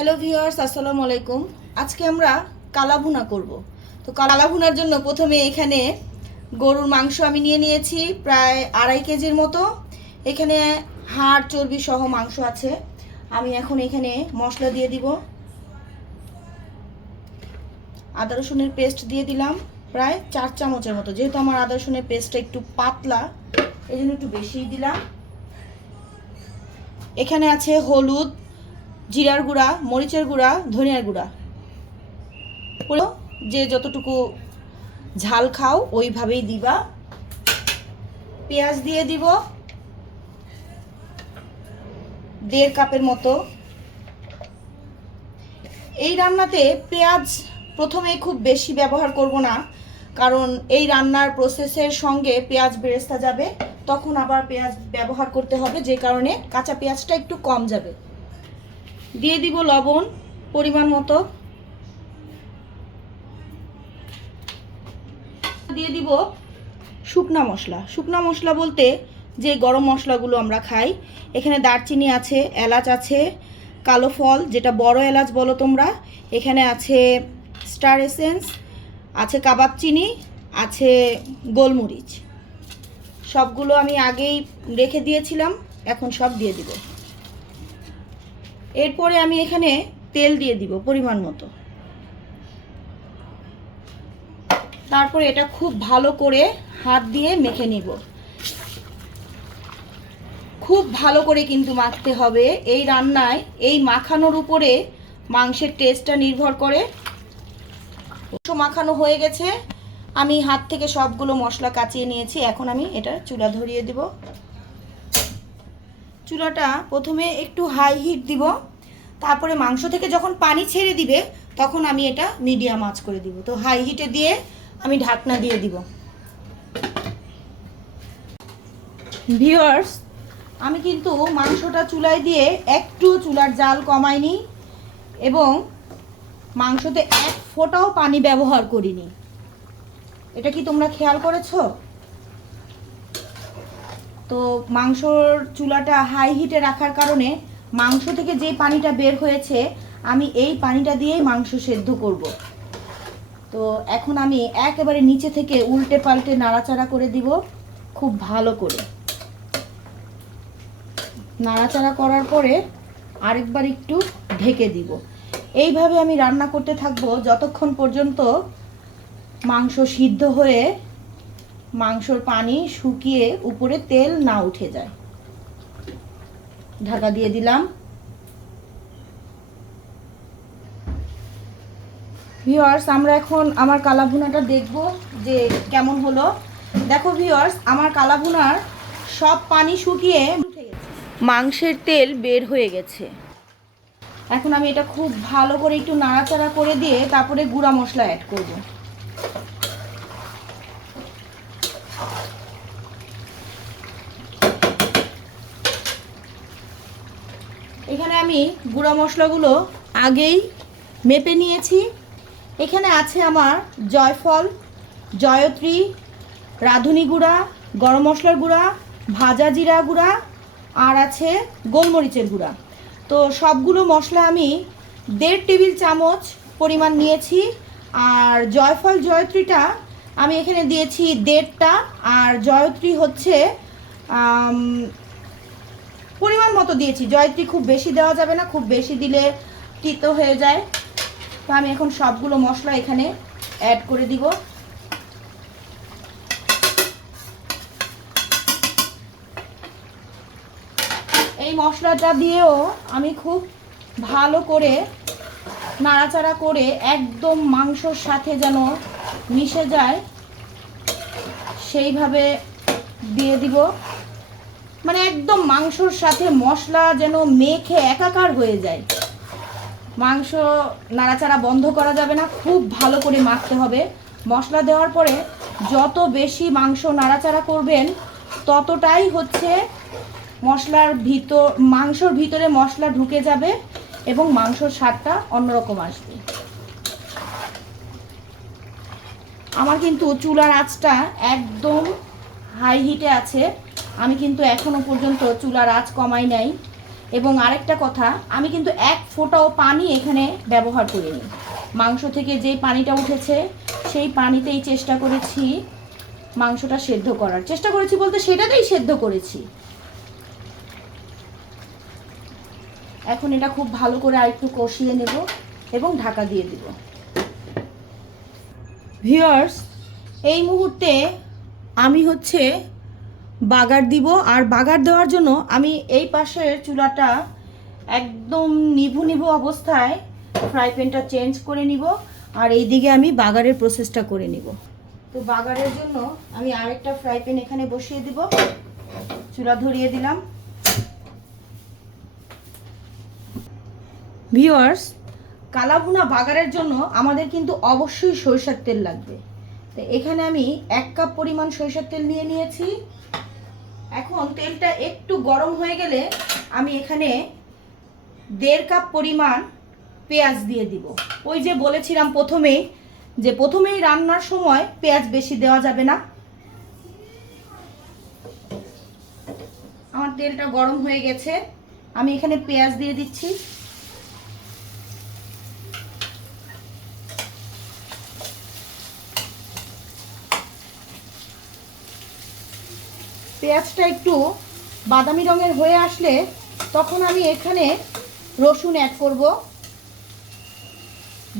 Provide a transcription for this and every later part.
Hello viewers, আসসালামু আলাইকুম। আজকে আমরা কালা ভুনা করব। তো কালা ভুনার জন্য প্রথমে এখানে গরুর মাংস আমি নিয়ে নিয়েছি প্রায় 2.5 কেজির মতো। এখানে হাড় চর্বি সহ মাংস আছে। আমি এখন এখানে মশলা দিয়ে দিব। আদা রসুনের পেস্ট দিয়ে দিলাম প্রায় 4 চামচের মতো। যেহেতু আমার আদা রসুনের পেস্টটা একটু পাতলা, এই জন্য একটু বেশিই দিলাম। এখানে আছে হলুদ, জিরার গুঁড়া, মরিচের গুঁড়া, ধনিয়ার গুঁড়া। যে যতটুকু ঝাল খাও ওইভাবেই দিবা। পেঁয়াজ দিয়ে দিব 1.5 কাপের মতো। এই রান্নাতে পেঁয়াজ প্রথমে খুব বেশি ব্যবহার করব না, কারণ এই রান্নার প্রসেসের সঙ্গে পেঁয়াজ বেরেস্তা যাবে, তখন আবার পেঁয়াজ ব্যবহার করতে হবে, যে কারণে কাঁচা পেঁয়াজটা একটু কম যাবে। দিয়ে দিব লবণ পরিমাণ মতো। দিয়ে দিব শুকনা মশলা। শুকনা মশলা বলতে যে গরম মশলাগুলো আমরা খাই, এখানে দারচিনি আছে, এলাচ আছে, কালো ফল যেটা বড় এলাচ বলো তোমরা, এখানে আছে স্টার এসেন্স, আছে কাবাব চিনি, আছে গোলমরিচ। সবগুলো আমি আগেই রেখে দিয়েছিলাম, এখন সব দিয়ে দিব। এরপরে আমি এখানে তেল দিয়ে দিব পরিমাণ মতো। তারপরে এটা খুব ভালো করে হাত দিয়ে মেখে নিব। খুব ভালো করে কিন্তু মাখতে হবে এই রান্নায়। এই মাখানোর উপরে মাংসের টেস্টটা নির্ভর করে। মাখানো হয়ে গেছে, আমি হাত থেকে সবগুলো মশলা কাচিয়ে নিয়েছি। এখন আমি এটা চুলা ধরিয়ে দিব। চুলাটা প্রথমে একটু হাই হিট দিব, তারপরে মাংস থেকে যখন পানি ছেড়ে দিবে তখন আমি এটা মিডিয়াম আঁচ করে দিব। তো হাই হিটে দিয়ে আমি ঢাকনা দিয়ে দিব। ভিউয়ার্স, আমি কিন্তু মাংসটা চুলায় দিয়ে একটু চুলার জাল কমাইনি এবং মাংসতে এক ফোঁটাও পানি ব্যবহার করিনি। এটা কি তোমরা খেয়াল করেছো? তো মাংসর চুলাটা হাই হিটে রাখার কারণে মাংস থেকে যে পানিটা বের হয়েছে, আমি এই পানিটা দিয়েই মাংস সেদ্ধ করব। তো এখন আমি একেবারে নিচে থেকে উল্টে পাল্টে নাড়াচাড়া করে দিব খুব ভালো করে। নাড়াচাড়া করার পরে আরেকবার একটু ঢেকে দিব। এইভাবে আমি রান্না করতে থাকবো যতক্ষণ পর্যন্ত মাংস সিদ্ধ হয়ে মাংসর পানি শুকিয়ে উপরে তেল না উঠে যায়। ঢাকা দিয়ে দিলাম। ভিউয়ার্স, আমরা এখন আমার কালা ভুনাটা দেখব যে কেমন হলো। দেখো ভিউয়ার্স, আমার কালা ভুনার সব পানি শুকিয়ে মাংসের তেল বের হয়ে গেছে। এখন আমি এটা খুব ভালো করে একটু নাড়াচাড়া করে দিয়ে তারপরে গুঁড়া মশলা অ্যাড করব। এখানে আমি গুঁড়া মশলাগুলো আগেই মেপে নিয়েছি। এখানে আছে আমার জয়ফল, জয়ত্রী, রাঁধুনি গুঁড়া, গরম মশলার গুঁড়া, ভাজা জিরা গুঁড়া, আর আছে গোলমরিচের গুঁড়া। তো সবগুলো মশলা আমি 1.5 টেবিল চামচ পরিমাণ নিয়েছি। আর জয়ফল জয়ত্রীটা আমি এখানে দিয়েছি 1.5টা, আর জয়ত্রী হচ্ছে পরিমাণ মতো দিয়েছি। জয়ত্রী খুব বেশি দেওয়া যাবে না, খুব বেশি দিলে তিতো হয়ে যায়। তো আমি এখন সবগুলো মশলা এখানে অ্যাড করে দিব। এই মশলাটা দিয়েও আমি খুব ভালো করে নাড়াচাড়া করে একদম মাংসর সাথে যেন মিশে যায় সেইভাবে দিয়ে দিব। মানে একদম মাংসর সাথে মশলা যেন মেখে একাকার হয়ে যায়। মাংস নাড়াচাড়া বন্ধ করা যাবে না, খুব ভালো করে মাখতে হবে। মশলা দেওয়ার পরে যত বেশি মাংস নাড়াচাড়া করবেন ততটাই হচ্ছে মাংসর ভিতরে মশলা ঢুকে যাবে এবং মাংসর স্বাদটা অন্যরকম আসবে। আমার কিন্তু চুলার আঁচটা একদম হাই হিটে আছে। আমি কিন্তু এখনো পর্যন্ত চুলার আঁচ কমাই নাই। এবং আরেকটা কথা, আমি কিন্তু এক ফোঁটাও পানি এখানে ব্যবহার করিনি। মাংস থেকে যেই পানিটা উঠেছে সেই পানিতেই চেষ্টা করেছি মাংসটা সেদ্ধ করার চেষ্টা করেছি, বলতে সেটাতেই সেদ্ধ করেছি। এখন এটা খুব ভালো করে আরেকটু কষিয়ে নেব এবং ঢাকা দিয়ে দিব। ভিউয়ার্স, এই মুহূর্তে আমি বাগার দিব। আর বাগার দেওয়ার জন্য আমি এই পাশের চুলাটা একদম নিভু নিভু অবস্থায় ফ্রাই প্যানটা চেঞ্জ করে নিব, আর এই দিকে আমি বাগারের প্রসেসটা করে নিব। তো বাগারের জন্য আমি আরেকটা ফ্রাই প্যান এখানে বসিয়ে দিব, চুলা ধরিয়ে দিলাম। ভিউয়ার্স, কালাভুনা বাগারের জন্য আমাদের কিন্তু অবশ্যই সরিষার তেল লাগবে। তো এখানে আমি 1 কাপ পরিমাণ সরিষার তেল নিয়ে নিয়েছি। এখন তেলটা একটু গরম হয়ে গেলে আমি এখানে 1.5 কাপ পরিমাণ পেঁয়াজ দিয়ে দিব। ওই যে বলেছিলাম প্রথমেই রান্নার সময় পেঁয়াজ বেশি দেওয়া যাবে না। আমার তেলটা গরম হয়ে গেছে, আমি এখানে পেঁয়াজ দিয়ে দিচ্ছি। পেঁয়াজটা একটু বাদামি রঙের হয়ে আসলে তখন আমি এখানে রসুন অ্যাড করব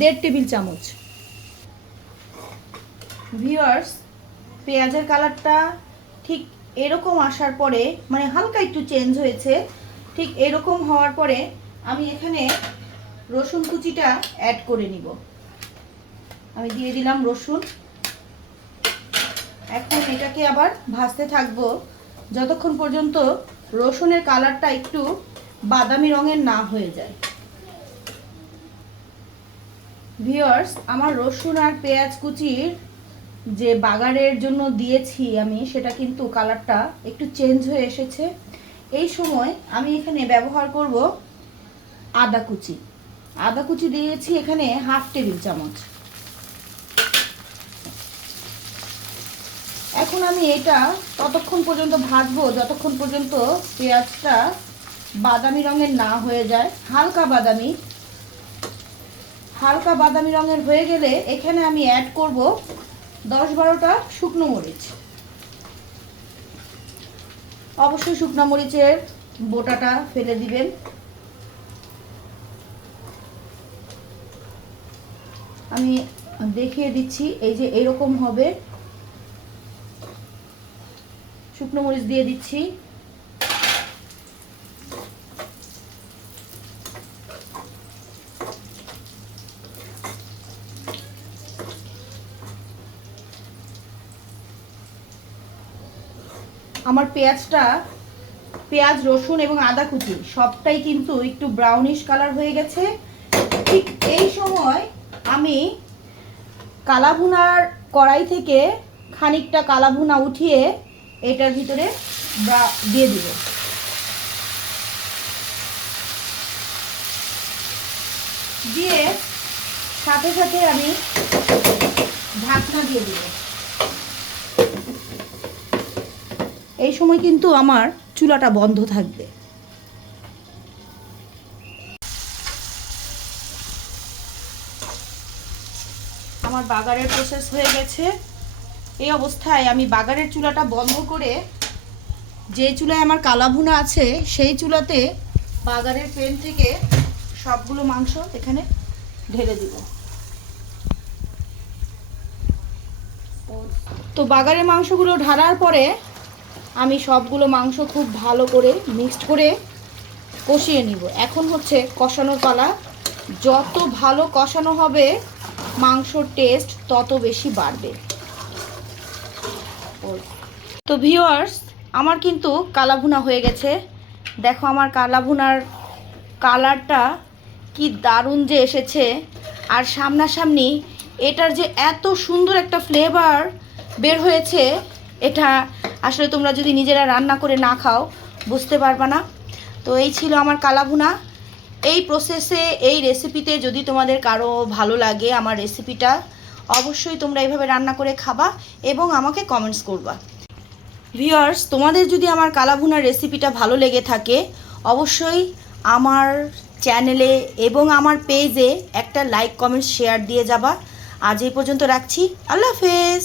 1.5 টেবিল চামচ। ভিউয়ার্স, পেঁয়াজের কালারটা ঠিক এরকম আসার পরে, মানে হালকা একটু চেঞ্জ হয়েছে, ঠিক এরকম হওয়ার পরে আমি এখানে রসুন কুচিটা অ্যাড করে নিব। আমি দিয়ে দিলাম রসুন। এখন এটাকে আবার ভাজতে থাকবো যতক্ষণ পর্যন্ত রসুনের কালারটা একটু বাদামি রঙের না হয়ে যায়। ভিউয়ার্স, আমার রসুন আর পেঁয়াজ কুচির যে বাগারের জন্য দিয়েছি আমি, সেটা কিন্তু কালারটা একটু চেঞ্জ হয়ে এসেছে। এই সময় আমি এখানে ব্যবহার করব আদা কুচি। আদা কুচি দিয়েছি এখানে 1/2 টেবিল চামচ। এখন আমি এটা ততক্ষণ পর্যন্ত ভাজবো যতক্ষণ পর্যন্ত পেঁয়াজটা বাদামি রঙের না হয়ে যায়। হালকা বাদামি রঙের হয়ে গেলে এখানে আমি অ্যাড করব 10-12টা শুকনো মরিচ। অবশ্যই শুকনো মরিচের বোটাটা ফেলে দিবেন। আমি দেখিয়ে দিচ্ছি, এই যে এরকম হবে। শুকনো মরিচ দিয়ে দিচ্ছি। আমার পেঁয়াজ রসুন এবং আদা কুচি সবটাই কিন্তু একটু ব্রাউনিশ কালার হয়ে গেছে। ঠিক এই সময় আমি কালাভুনার কড়াই থেকে খানিকটা কালাভুনা উঠিয়ে এটার ভিতরে দিয়ে দিব। দিয়ে সাথে সাথে আমি ঢাকনা দিয়ে দিব। এই সময় কিন্তু আমার চুলাটা বন্ধ থাকবে। আমার বাগারের প্রসেস হয়ে গেছে। এই অবস্থায় আমি বাগারের চুলাটা বন্ধ করে যে চুলায় আমার কালাভুনা আছে সেই চুলাতে বাগারের প্যান থেকে সবগুলো মাংস এখানে ঢেলে দিব। তো বাগারের মাংসগুলো ঢালার পরে আমি সবগুলো মাংস খুব ভালো করে মিক্সড করে কষিয়ে নিব। এখন কষানোর পালা। যত ভালো কষানো হবে মাংসর টেস্ট তত বেশি বাড়বে। তো ভিউয়ার্স, আমার কিন্তু কালাভুনা হয়ে গেছে। দেখো আমার কালাভুনার কালারটা কি দারুণ যে এসেছে, আর সামনাসামনি এটার যে এত সুন্দর একটা ফ্লেভার বের হয়েছে, এটা আসলে তোমরা যদি নিজেরা রান্না করে না খাও বুঝতে পারবা না। তো এই ছিল আমার কালাভুনা। এই প্রসেসে, এই রেসিপিতে যদি তোমাদের কারো ভালো লাগে আমার রেসিপিটা, অবশ্যই তোমরা এইভাবে রান্না করে খাবা এবং আমাকে কমেন্টস করবা। ভিউয়ার্স, তোমাদের যদি আমার কালাভুনার রেসিপিটা ভালো লেগে থাকে অবশ্যই আমার চ্যানেলে এবং আমার পেজে একটা লাইক কমেন্ট শেয়ার দিয়ে যাবা। আজ এই পর্যন্ত রাখছি। আল্লাহ হাফেজ।